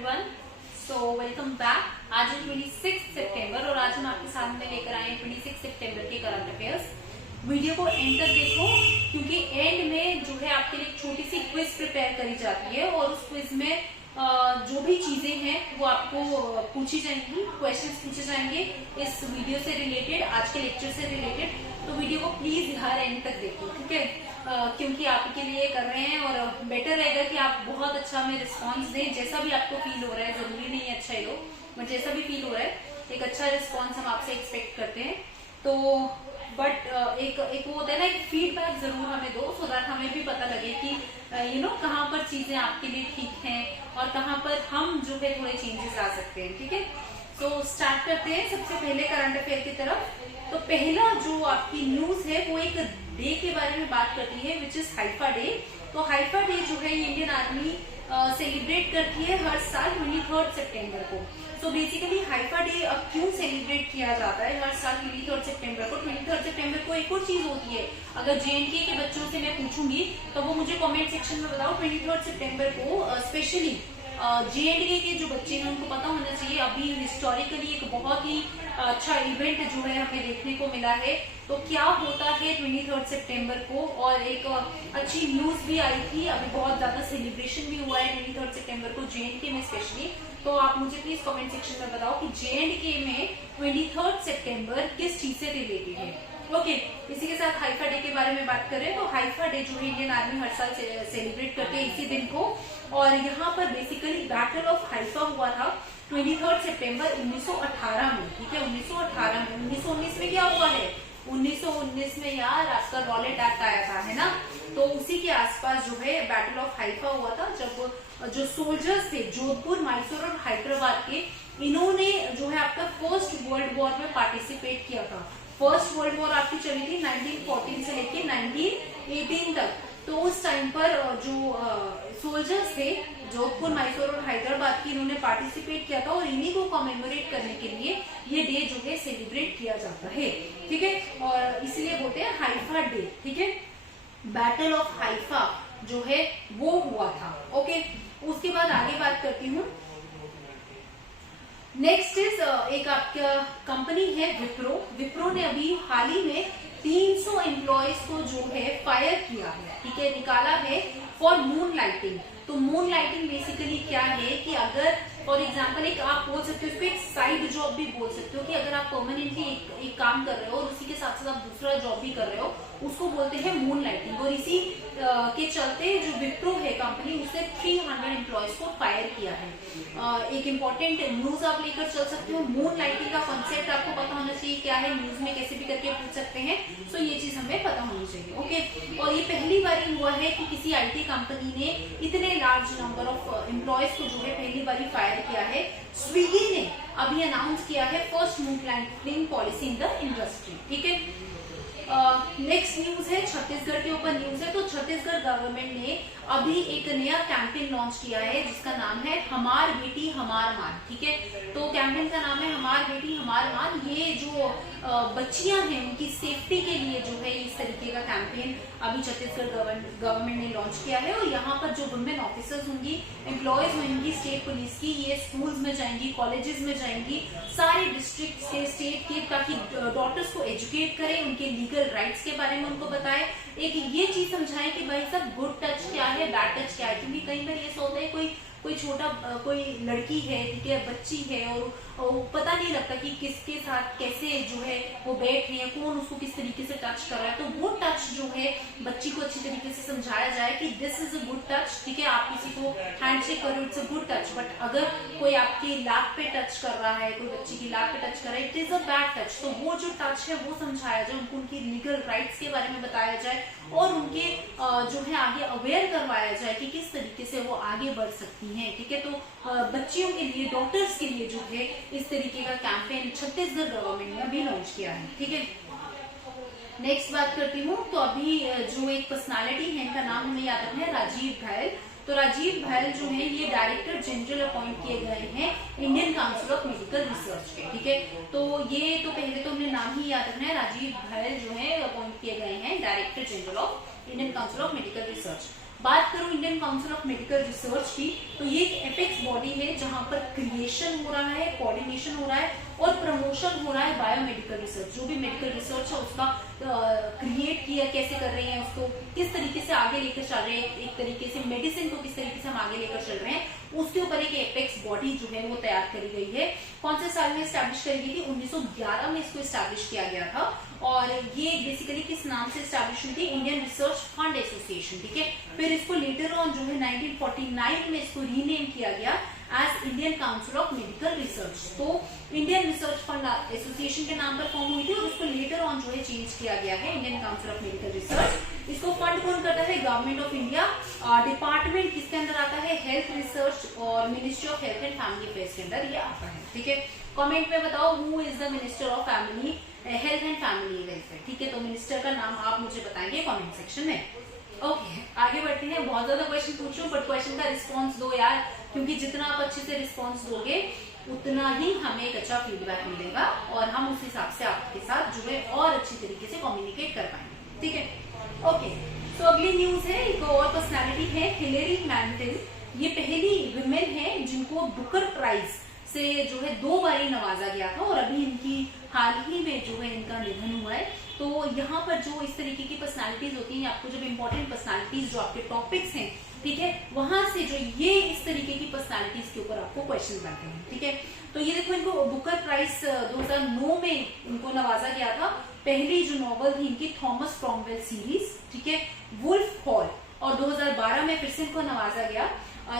Everyone, so welcome back. आज है 26 सितंबर और आज हम आपके सामने लेकर आए 26 सितंबर के करंट अफेयर्स। वीडियो को एंड तक देखो क्योंकि एंड में जो है आपके लिए एक छोटी सी क्विज प्रिपेयर करी जाती है और उस क्विज में जो भी चीजें हैं वो आपको पूछी जाएंगी, क्वेश्चंस पूछे जाएंगे इस वीडियो से रिलेटेड, आज के लेक्चर से रिलेटेड। तो वीडियो को प्लीज यार एंड तक देखो, ठीक है, क्योंकि आपके लिए कर रहे हैं और बेटर रहेगा कि आप बहुत अच्छा हमें रिस्पांस दें। जैसा भी आपको फील हो रहा है, जरूरी नहीं है अच्छा ही हो, बट जैसा भी फील हो रहा है एक अच्छा रिस्पांस हम आपसे एक्सपेक्ट करते हैं। तो बट एक वो होता है ना, एक फीडबैक जरूर हमें दो, सो दैट हमें भी पता लगे कि कहाँ पर चीजें आपके लिए ठीक हैं और कहाँ पर हम जो है थोड़े चेंजेस ला सकते हैं, ठीक है। तो स्टार्ट करते हैं सबसे पहले करंट अफेयर की तरफ। तो पहला जो आपकी न्यूज है वो एक डे के बारे में बात करती है, विच इज हाइफा डे। तो हाइफा डे जो है इंडियन आर्मी सेलिब्रेट करती है हर साल 23 सितंबर को। सो बेसिकली हाइफा डे अब क्यों सेलिब्रेट किया जाता है हर साल 23 सितंबर को? 23 सितंबर को एक और चीज होती है, अगर जेएनके के बच्चों से मैं पूछूंगी तो वो मुझे कमेंट सेक्शन में बताओ। 23 सितंबर को स्पेशली जेएनके के जो बच्चे हैं उनको पता होना चाहिए, अभी हिस्टोरिकली एक बहुत ही अच्छा इवेंट जो है हमें देखने को मिला है। तो क्या होता है 23 सितंबर को, और एक अच्छी न्यूज भी आई थी, अभी बहुत ज्यादा सेलिब्रेशन भी हुआ है 23 सितंबर को जेएनके में स्पेशली। तो आप मुझे प्लीज कमेंट सेक्शन में बताओ कि जेएनके में 23 सितंबर किस चीज से रिलेटेड है। ओके, इसी के साथ हाइफा डे के बारे में बात करें तो हाइफा डे जो है इंडियन आर्मी हर साल सेलिब्रेट करते हैं इसी दिन को। और यहाँ पर बेसिकली बैटल ऑफ हाइफा हुआ था 23 सितंबर 1918 में, ठीक है, 1918 में। 1919 में क्या हुआ है? 1919 में यार आपका रॉलेट एक्ट आया था, है ना। तो उसी के आसपास जो है बैटल ऑफ हाइफा हुआ था, जब जो सोल्जर्स थे जोधपुर, मैसूर और हैदराबाद के, इन्होंने जो है आपका फर्स्ट वर्ल्ड वॉर में पार्टिसिपेट किया था। फर्स्ट वर्ल्ड वॉर आपकी चली थी 1914 से लेके 1918 तक। तो उस टाइम पर जो सोल्जर्स थे जोधपुर, मैसूर और हैदराबाद की, इन्होंने पार्टिसिपेट किया था और इन्हीं को कमेमोरेट करने के लिए ये डे जो है सेलिब्रेट किया जाता है, ठीक है। और इसलिए बोलते हैं हाइफा डे, ठीक है। बैटल ऑफ हाइफा जो है वो हुआ था। ओके, उसके बाद आगे बात करती हूँ। नेक्स्ट इज एक आपका कंपनी है विप्रो। विप्रो ने अभी हाल ही में 300 एम्प्लॉयज को जो है फायर किया है, ठीक है, निकाला है फॉर मून लाइटिंग। तो मून लाइटिंग बेसिकली क्या है कि अगर फॉर एग्जाम्पल एक आप बोल सकते हो, इसको एक साइड जॉब भी बोल सकते हो, कि अगर आप परमानेंटली एक काम कर रहे हो और उसी के साथ साथ आप दूसरा जॉब भी कर रहे हो, उसको बोलते हैं मून लाइटिंग। और इसी के चलते जो विप्रो है कंपनी, उसने 300 एम्प्लॉयज को फायर किया है। एक इम्पोर्टेंट न्यूज आप लेकर चल सकते हो। मून लाइटिंग का कॉन्सेप्ट आपको पता होना चाहिए क्या है, न्यूज में कैसे भी करके पूछ सकते हैं, सो ये चीज हमें पता होनी चाहिए। ओके, और ये पहली बार हुआ है कि किसी आईटी कंपनी ने इतने लार्ज नंबर ऑफ एम्प्लॉयज को जो है पहली बार फायर किया है। स्विगी ने अभी अनाउंस किया है first moon lighting policy in the industry, ठीक है। नेक्स्ट न्यूज है छत्तीसगढ़ के ऊपर न्यूज है। तो छत्तीसगढ़ गवर्नमेंट ने अभी एक नया कैंपेन लॉन्च किया है जिसका नाम है हमार बेटी हमार मान, ठीक है। तो कैंपेन का नाम है हमार बेटी हमार मान। ये जो बच्चियां हैं उनकी सेफ्टी के लिए जो है इस तरीके का कैंपेन अभी छत्तीसगढ़ गवर्नमेंट ने लॉन्च किया है। और यहाँ पर जो वुमेन ऑफिसर्स होंगी, एम्प्लॉयज होंगी स्टेट पुलिस की, ये स्कूल्स में जाएंगी, कॉलेजेस में जाएंगी, सारे डिस्ट्रिक्ट के, स्टेट के, ताकि डॉटर्स को एजुकेट करें, उनके लीगल राइट्स के बारे में उनको बताएं, एक ये चीज समझाएं कि भाई साहब गुड टच क्या है, बैड टच क्या है। क्योंकि कई बार ये सोचते हैं कोई छोटा कोई लड़की है, ठीक है, बच्ची है, और पता नहीं लगता कि किसके साथ कैसे जो है वो बैठ रही है, कौन उसको किस तरीके से टच कर रहा है। तो वो टच जो है बच्ची को अच्छी तरीके से समझाया जाए कि this is a good touch, ठीक है, आप किसी को हैंडशेक करो, it's a good touch. But अगर कोई आपकी लाख पे टच कर रहा है, कोई बच्ची की लाख पे टच कर रहा है, it is a bad touch. तो वो जो टच है वो समझाया जाए, उनको उनकी लीगल राइट्स के बारे में बताया जाए और उनके जो है आगे अवेयर करवाया जाए कि किस तरीके से वो आगे बढ़ सकती हैं, ठीक है। तो बच्चियों के लिए, डॉक्टर्स के लिए जो है इस तरीके का कैंपेन छत्तीसगढ़ गवर्नमेंट ने अभी लॉन्च किया है, ठीक है। नेक्स्ट बात करती हूँ। तो अभी जो एक पर्सनालिटी है, इनका नाम हमें याद रखना है, राजीव घायल। तो राजीव घायल जो है ये डायरेक्टर जनरल अपॉइंट किए गए हैं Indian Council of Medical research के, ठीक है। तो ये तो पहले तो हमने नाम ही याद रखना है, राजीव घायल जो है अपॉइंट किए गए हैं director general of Indian Council of Medical research. बात करूं Indian Council of Medical research की, तो ये एक एपेक्स बॉडी है जहां पर क्रिएशन हो रहा है, कोऑर्डिनेशन हो रहा है और प्रमोशन हो रहा है बायोमेडिकल रिसर्च। जो भी मेडिकल रिसर्च है उसका क्रिएट किया कैसे कर रहे हैं, उसको किस तरीके से आगे लेकर चल रहे हैं, एक तरीके से मेडिसिन को किस तरीके से हम आगे लेकर चल रहे हैं, उसके ऊपर एक एपेक्स बॉडी जो है वो तैयार करी गई है। कौन से साल में स्टैब्लिश करी गई थी? 1911 में इसको स्टैब्लिश किया गया था। और ये बेसिकली किस नाम से स्टैब्लिश हुई थी? इंडियन रिसर्च फंड एसोसिएशन, ठीक है। फिर इसको लेटर ऑन जो है 1949 में इसको रीनेम किया गया as Indian Council of Medical Research. तो इंडियन रिसर्च फंड एसोसिएशन के नाम पर फॉर्म हुई थी और उसको लेटर ऑन जो है चेंज किया गया है Indian Council of Medical research. इसको फंड कौन करता है? Government of India. डिपार्टमेंट किसके अंदर आता है? हेल्थ रिसर्च और ministry of health and family affairs के अंदर ये आता है, ठीक है। कमेंट में बताओ who is the minister of family health and family welfare, ठीक है। तो मिनिस्टर का नाम आप मुझे बताएंगे कमेंट सेक्शन में। ओके, आगे बढ़ते हैं। बहुत ज्यादा क्वेश्चन पूछ रही हूँ बट क्वेश्चन का रिस्पॉन्स दो यार, क्योंकि जितना आप अच्छे से रिस्पॉन्स दोगे उतना ही हमें एक अच्छा फीडबैक मिलेगा और हम उस हिसाब से आपके साथ जो है और अच्छी तरीके से कम्युनिकेट कर पाएंगे, ठीक है। ओके, तो अगली न्यूज है, एक और पर्सनैलिटी है हिलेरी मैंटेल। ये पहली विमेन है जिनको बुकर प्राइज से जो है 2 बार नवाजा गया था और अभी इनकी हाल ही में जो है इनका निधन हुआ है। तो यहाँ पर जो इस तरीके की पर्सनालिटीज होती हैं, आपको जब इंपॉर्टेंट पर्सनालिटीज जो आपके टॉपिक्स हैं, ठीक है, वहां से जो ये इस तरीके की पर्सनालिटीज के ऊपर आपको क्वेश्चन बनते हैं, ठीक है। तो ये देखो, इनको बुकर प्राइज 2009 में इनको नवाजा गया था। पहली जो नॉवल थी इनकी थॉमस क्रॉमवेल सीरीज, ठीक है, वुल्फ हॉल, और 2012 में फिर से इनको नवाजा गया।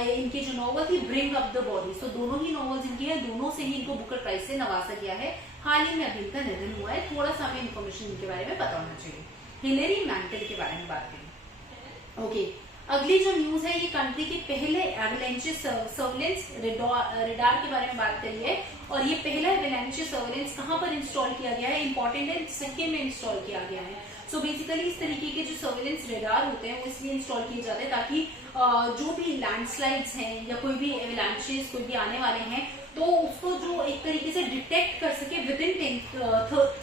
इनकी जो नॉवल थी ब्रिंग अप द बॉडी। सो दोनों ही नॉवेल्स इनकी है, दोनों से ही इनको बुकर प्राइज से नवाजा गया है। हाल ही में अभी इनका निधन हुआ है। थोड़ा सा हमें इन्फॉर्मेशन इनके बारे में पता होना चाहिए। हिलेरी मैंटेल के बारे में बात करें। ओके, अगली जो न्यूज है ये कंट्री के पहले एवलांचे सर्वेलेंस रेडार के बारे में बात करी है। और ये पहला एवलांचे सर्वेलेंस कहां पर इंस्टॉल किया गया है? इंपॉर्टेंट है, सिक्किम में इंस्टॉल किया गया है। सो बेसिकली इस तरीके के जो सर्वेलेंस रेडार होते हैं वो इसलिए इंस्टॉल किए जाते हैं ताकि जो भी लैंडस्लाइड्स हैं या कोई भी एवलांचेस कोई भी आने वाले हैं तो उसको जो एक तरीके से डिटेक्ट कर सके विद इन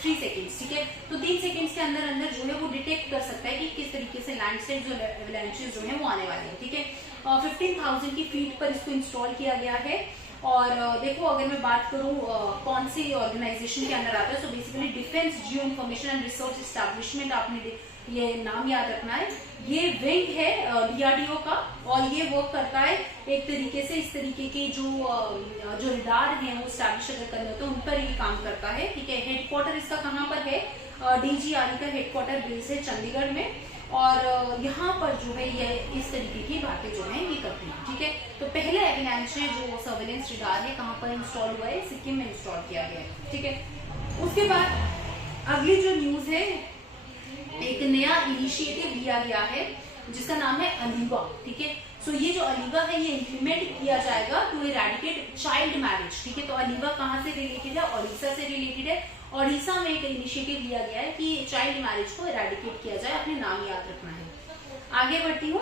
3 सेकेंड्स, ठीक है। तो 3 सेकेंड्स के अंदर अंदर जो है वो डिटेक्ट कर सकता है कि किस तरीके से लैंडस्लाइड जो एवलांचेस जो है वो आने वाले हैं, ठीक है। 15,000 की फीट पर इसको इंस्टॉल किया गया है। और देखो, अगर मैं बात करूं कौन सी ऑर्गेनाइजेशन के अंदर आता है, so basically defence Jio information and research establishment, आपने ये नाम याद रखना है। ये विंग है डीआरडीओ का और ये वर्क करता है एक तरीके से इस तरीके के जो रिडार हैं वो स्टैब्लिश अगर करने होते हैं उन पर ये काम करता है, ठीक है। हेडक्वार्टर इसका कहाँ पर है? डीजीआरई का हेडक्वार्टर बेस है चंडीगढ़ में। और यहाँ पर जो है ये इस तरीके की बातें जो है ये करती हैं, ठीक है। तो पहले एवलांचे जो सर्वेलेंस रडार है कहाँ पर इंस्टॉल हुआ है? सिक्किम में इंस्टॉल किया गया है, ठीक है। उसके बाद अगली जो न्यूज है, एक नया इनिशिएटिव लिया गया है जिसका नाम है अलीवा, ठीक है। सो ये जो अलीवा है ये इम्प्लीमेंट किया जाएगा टू इरेडिकेट चाइल्ड मैरिज, ठीक है। तो अलीवा कहाँ से रिलेटेड है? ओडिशा से रिलेटेड है। ओडिशा में एक इनिशिएटिव लिया गया है कि चाइल्ड मैरिज को इरेडिकेट किया जाए। अपने नाम याद रखना है। आगे बढ़ती हूँ।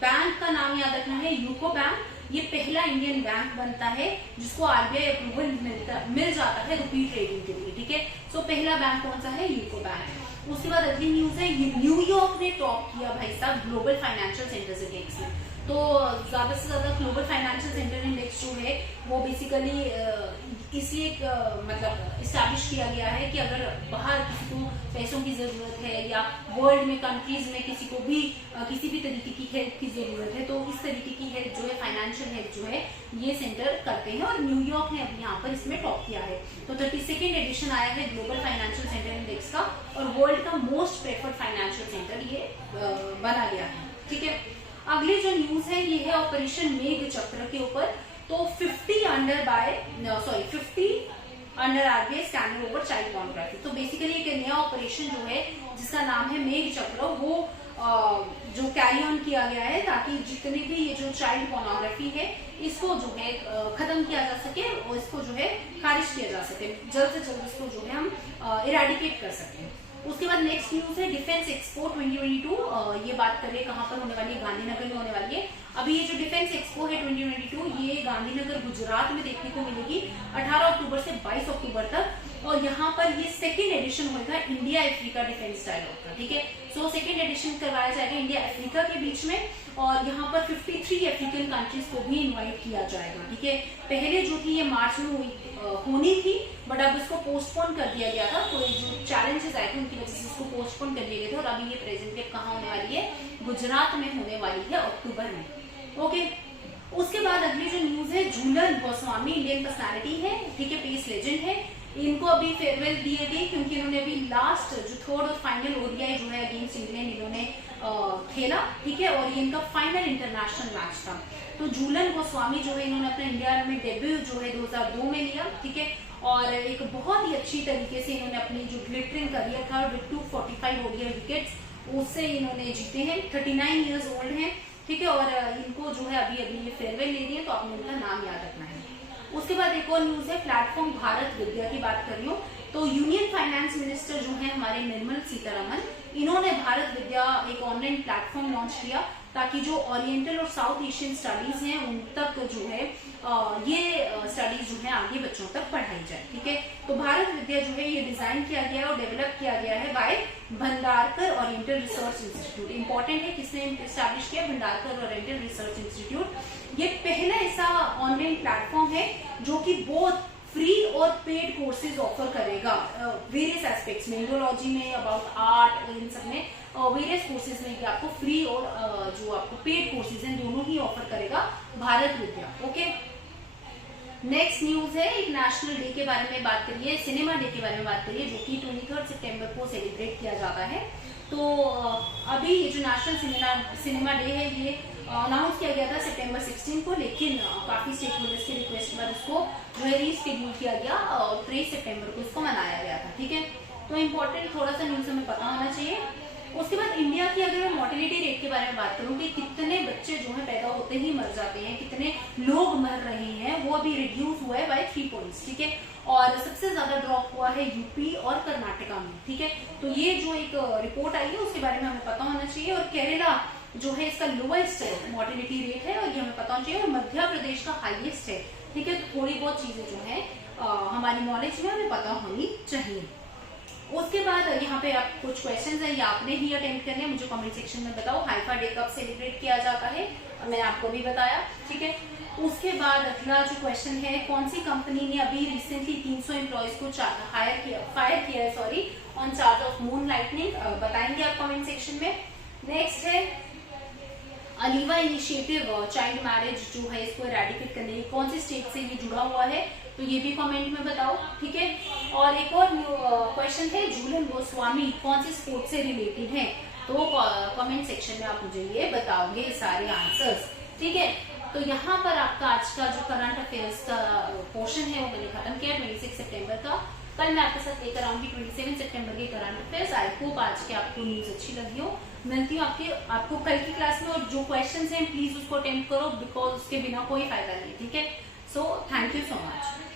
बैंक का नाम याद रखना है, यूको बैंक। ये पहला इंडियन बैंक बनता है जिसको आरबीआई अप्रूवल मिल जाता है रुपी ट्रेडिंग के लिए, ठीक है। सो पहला बैंक कौन सा है? UCO bank. उसके बाद अगली न्यूज है, न्यूयॉर्क ने टॉप किया भाई साहब ग्लोबल फाइनेंशियल सेंटर्स इंडेक्स में। तो ज्यादा से ज्यादा ग्लोबल फाइनेंशियल सेंटर इंडेक्स जो है वो बेसिकली इसलिए मतलब इस्टेब्लिश किया गया है कि अगर बाहर किसी को पैसों की जरूरत है या वर्ल्ड में कंट्रीज में किसी को भी किसी भी तरीके की हेल्प की जरूरत है तो इस तरीके की हेल्प जो है, फाइनेंशियल हेल्प जो है, ये सेंटर करते हैं। और न्यूयॉर्क ने अब यहाँ पर इसमें टॉप किया है। तो 32nd एडिशन आया है ग्लोबल फाइनेंशियल सेंटर इंडेक्स का और वर्ल्ड का मोस्ट प्रेफर्ड फाइनेंशियल सेंटर ये बना गया है, ठीक है। अगली जो न्यूज है ये है ऑपरेशन मेघ चक्र के ऊपर। तो 50 under RBI scandal over child pornography. तो बेसिकली एक नया ऑपरेशन जो है जिसका नाम है मेघ चक्र, वो जो कैरी ऑन किया गया है ताकि जितने भी ये जो चाइल्ड पोर्नोग्राफी है इसको जो है खत्म किया जा सके और इसको जो है खारिज किया जा सके, जल्द से जल्द इसको जो है हम इरेडिकेट कर सकें। उसके बाद नेक्स्ट न्यूज है डिफेंस एक्सपो 2022। ये बात करें कहाँ पर होने वाली है? गांधीनगर में होने वाली है। अभी ये जो डिफेंस एक्सपो है 2022 ये गांधीनगर गुजरात में देखने को मिलेगी 18 अक्टूबर से 22 अक्टूबर तक। और यहाँ पर ये सेकेंड एडिशन होगा इंडिया अफ्रीका डिफेंस डायलॉग का, ठीक है। सो सेकेंड एडिशन करवाया जाएगा इंडिया अफ्रीका के बीच में, और यहाँ पर 53 अफ्रीकन कंट्रीज को भी इनवाइट किया जाएगा, ठीक है। पहले जो थी ये मार्च में होनी थी, बट अब इसको पोस्टपोन कर दिया गया था, तो जो चैलेंजेस आए थे उनकी वजह से इसको पोस्टपोन कर दिया गया था, और अभी ये प्रेजेंटली कहाँ होने वाली है, गुजरात में होने वाली है अक्टूबर में, ओके। उसके बाद अगली जो न्यूज है, झूलन गोस्वामी इंडियन पर्सनालिटी है, ठीक है, पेस लेजेंड है, इनको अभी फेयरवेल दिए गए क्योंकि इन्होंने अभी लास्ट जो थर्ड और फाइनल ओडीआई जो है अगेंस्ट इंग्लैंड इन्होंने खेला, ठीक है, और ये इनका फाइनल इंटरनेशनल मैच था। तो झूलन गोस्वामी जो है इन्होंने अपने इंडिया में डेब्यू जो है 2002 में लिया, ठीक है, और एक बहुत ही अच्छी तरीके से इन्होंने अपनी जो ग्लिटरिंग करियर था विद 245 ओडीआई विकेट्स उससे इन्होंने जीते हैं। 39 ईयर्स ओल्ड हैं, ठीक है, और इनको जो है अभी ये फेयरवेल ले रही है, तो आपने इनका नाम याद रखना है। उसके बाद एक और न्यूज है, प्लेटफॉर्म भारत विद्या की बात कर रही हूँ। तो यूनियन फाइनेंस मिनिस्टर जो है हमारे निर्मला सीतारमण, इन्होंने भारत विद्या एक ऑनलाइन प्लेटफॉर्म लॉन्च किया ताकि जो ओरिएंटल और साउथ एशियन स्टडीज हैं उन तक जो है ये स्टडीज जो है आगे बच्चों तक पढ़ाई जाए, ठीक है। तो भारत विद्या जो है ये डिजाइन किया गया और डेवलप किया गया है by Bhandarkar Oriental Research Institute. Important है किसने एस्टैब्लिश किया, भंडारकर ओरिएंटल रिसर्च इंस्टीट्यूट। ये पहला ऐसा ऑनलाइन प्लेटफॉर्म है जो कि बहुत फ्री और पेड कोर्सेज ऑफर करेगा वेरियस एस्पेक्ट्स में, इंडोलॉजी में, अबाउट आर्ट, इन सब में वेरियस कोर्सेज में आपको फ्री और जो आपको पेड कोर्सेज हैं दोनों ही ऑफर करेगा भारत विद्या, ओके। नेक्स्ट न्यूज है, एक नेशनल डे के बारे में बात करिए, सिनेमा डे के बारे में बात करिए, जो कि 23 सितंबर को सेलिब्रेट किया जाता है। तो अभी ये जो नेशनल सिनेमा डे है ये अनाउंस किया गया था सितंबर 16 को, लेकिन काफी स्टेक होल्डर्स की रिक्वेस्ट पर उसको जो है रीशेड्यूल किया गया और 23 सितंबर को इसको मनाया गया था, ठीक है। तो इम्पोर्टेंट थोड़ा सा न्यूज हमें पता होना चाहिए। उसके बाद इंडिया की अगर मैं मोर्टेलिटी रेट के बारे में बात करूं कि कितने बच्चे जो है पैदा होते ही मर जाते हैं, कितने लोग मर रहे हैं, वो अभी रिड्यूस हुआ है बाय 3 पॉइंट्स, ठीक है, और सबसे ज्यादा ड्रॉप हुआ है यूपी और कर्नाटका में, ठीक है। तो ये जो एक रिपोर्ट आई है उसके बारे में हमें पता होना चाहिए। और केरला जो है इसका लोएस्ट मोर्टेलिटी रेट है और ये हमें पता होना चाहिए, और मध्य प्रदेश का हाईएस्ट है, ठीक है। तो थोड़ी बहुत चीजें जो है हमारी नॉलेज में हमें पता होनी चाहिए। उसके बाद यहाँ पे आप कुछ क्वेश्चंस हैं, ये आपने ही अटेम्प्ट करने हैं, मुझे कमेंट सेक्शन में बताओ। हाइफा डे कब सेलिब्रेट किया जाता है, मैंने आपको भी बताया, ठीक है। उसके बाद अगला जो क्वेश्चन है, कौन सी कंपनी ने अभी रिसेंटली 300 एम्प्लॉयज को फायर किया है, sorry, on charge of moon lightning, बताएंगे आप कमेंट सेक्शन में। नेक्स्ट है अलीवा इनिशिएटिव चाइल्ड मैरिज जो है इसको एरेडिकेट करने की कौन सी स्टेट से ये जुड़ा हुआ है, तो ये भी कमेंट में बताओ, ठीक है। और एक और क्वेश्चन है, झूलन गोस्वामी कौन सी स्पोर्ट से रिलेटेड है, तो कमेंट सेक्शन में आप मुझे ये बताओगे सारे आंसर्स, ठीक है। तो यहाँ पर आपका आज का जो करंट अफेयर्स का पोर्शन है वो मैंने खत्म किया 26 सितंबर का। कल मैं आपके साथ लेकर आऊंगी 27 सितंबर के करंट अफेयर्स। आई होप आज के आपको न्यूज अच्छी लगी हो। मिलती हूँ आपको कल की क्लास में, और जो क्वेश्चंस हैं प्लीज उसको अटेम्प्ट करो, बिकॉज उसके बिना कोई फायदा नहीं, ठीक है। So thank you so much.